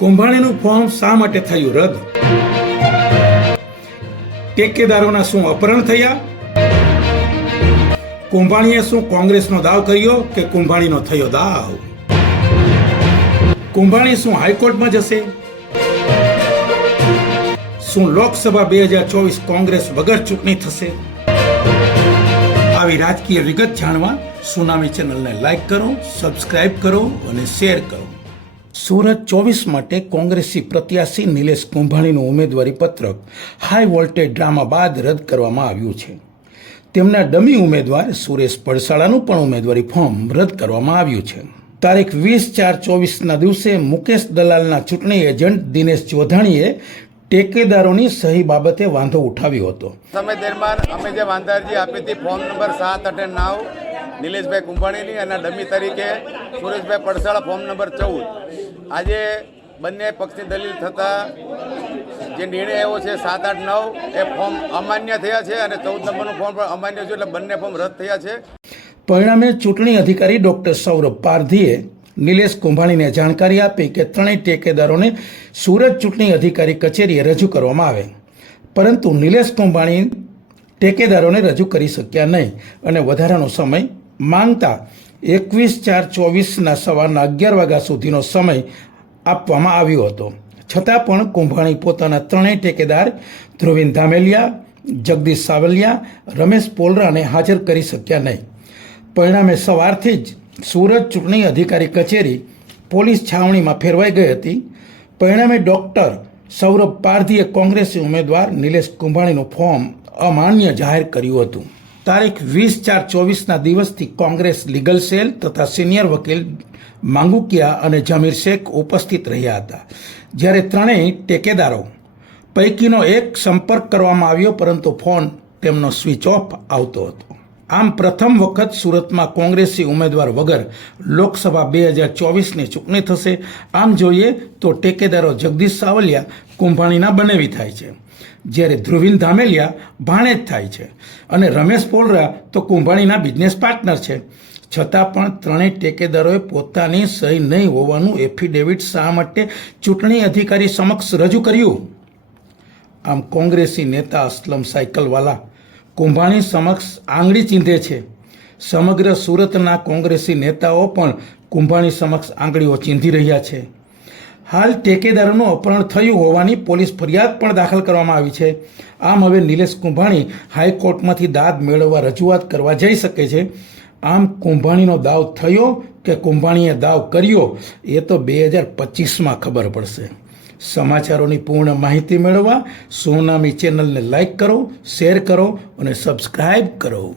કુંભાણીનું form શા માટે થયું? રદ. ટેકેદારોના શું અપહરણ થયા? કુંભાણીએ શું કોંગ્રેસનો દાવ કર્યો કે કુંભાણીનો થયો દાવ? કુંભાણી શું હાઈકોર્ટમાં જશે? શું લોકસભા બે હજાર ચોવીસ કોંગ્રેસ વગર ચૂંટણી થશે? આવી રાજકીય વિગત જાણવા સુનામી ચેનલને લાઈક કરો, સબસ્ક્રાઇબ કરો અને શેર કરો. સુરત ચોવીસ માટે કોંગ્રેસી પ્રત્યાશી નિલેશ કુંભાણીનું ઉમેદવારી પત્રક હાઈ વોલ્ટેજ ડ્રામા બાદ રદ કરવામાં આવ્યું છે. તેમના ડમી ઉમેદવાર સુરેશ પડસાળાનું પણ ઉમેદવારી ફોર્મ રદ કરવામાં આવ્યું છે. તારીખ વીસ ચાર ચોવીસના દિવસે મુકેશ દલાલના ચૂંટણી એજન્ટ દિનેશ જોધાણીએ ટેકેદારોની સહી બાબતે વાંધો ઉઠાવ્યો હતો. સમય દરમિયાન અમે જે વાંધાજી આપી હતી ફોર્મ નંબર સાત અને નવ નિલેશભાઈ કુંભાણીની અને ડમી તરીકે સુરેશભાઈ પડસાળા ફોર્મ નંબર ચૌદ. આજે બંને પક્ષની દલીલ થતાં જે નિર્ણય આવ્યો છે સાત આઠ નવ, એ ફોર્મ અમાન્ય થયા છે અને ચૌદ નંબરનું ફોર્મ પણ અમાન્ય છે એટલે બંને ફોર્મ રદ થયા છે. પરિણામે ચૂંટણી અધિકારી ડોક્ટર સૌરભ પારધીએ નિલેશ કુંભાણીને જાણકારી આપી કે ત્રણેય ટેકેદારોને સુરત ચૂંટણી અધિકારી કચેરીએ રજૂ કરવામાં આવે. પરંતુ નિલેશ કુંભાણી ટેકેદારોને રજૂ કરી શક્યા નહીં અને વધારાનો સમય માંગતા એકવીસ ચાર ચોવીસના સવારના અગિયાર વાગ્યા સુધીનો સમય આપવામાં આવ્યો હતો. છતાં પણ કુંભાણી પોતાના ત્રણેય ટેકેદાર ધ્રુવિન ધામેલિયા, જગદીશ સાવલિયા, રમેશ પોલરાને હાજર કરી શક્યા નહીં. પરિણામે સવારથી જ સુરત ચૂંટણી અધિકારી કચેરી પોલીસ છાવણીમાં ફેરવાઈ ગઈ હતી. પરિણામે ડોક્ટર સૌરભ પારધીએ કોંગ્રેસી ઉમેદવાર નિલેશ કુંભાણીનું ફોર્મ અમાન્ય જાહેર કર્યું હતું. તારીખ વીસ ચાર ચોવીસના દિવસથી કોંગ્રેસ લીગલ સેલ તથા સિનિયર વકીલ માંગુકિયા અને જમીર શેખ ઉપસ્થિત રહ્યા હતા. જ્યારે ત્રણેય ટેકેદારો પૈકીનો એક સંપર્ક કરવામાં આવ્યો, પરંતુ ફોન તેમનો સ્વિચ ઓફ આવતો હતો. આમ પ્રથમ વખત સુરતમાં કોંગ્રેસી ઉમેદવાર વગર લોકસભા બે હજાર ચોવીસની ચૂંટણી થશે. આમ જોઈએ તો ટેકેદારો જગદીશ સાવલિયા કુંભાણીના બનેવી થાય છે. જ્યારે ધ્રુવીન ધામેલિયા ભાણેજ થાય છે. અને રમેશ પોલરા તો કુંભાણીના બિઝનેસ પાર્ટનર છે. છતાં પણ ત્રણેય ટેકેદારોએ પોતાની સહી નહીં હોવાનું એફિડેવિટ શા માટે ચૂંટણી અધિકારી સમક્ષ રજૂ કર્યું? આમ કોંગ્રેસી નેતા અસલમ સાયકલવાલા કુંભાણી સમક્ષ આંગળી ચીંધે છે. સમગ્ર સુરતના કોંગ્રેસી નેતાઓ પણ કુંભાણી સમક્ષ આંગળીઓ ચીંધી રહ્યા છે. હાલ ટેકેદારોનું અપહરણ થયું હોવાની પોલીસ ફરિયાદ પણ દાખલ કરવામાં આવી છે. આમ હવે નિલેશ કુંભાણી હાઈકોર્ટમાંથી દાદ મેળવવા રજૂઆત કરવા જઈ શકે છે. આમ કુંભાણીનો દાવ થયો કે કુંભાણીએ દાવ કર્યો, એ તો બે હજાર પચીસમાં ખબર પડશે. સમાચારોની પૂર્ણ માહિતી મેળવવા સોનામી ચેનલને લાઈક કરો શેર કરો અને સબસ્ક્રાઈબ કરો.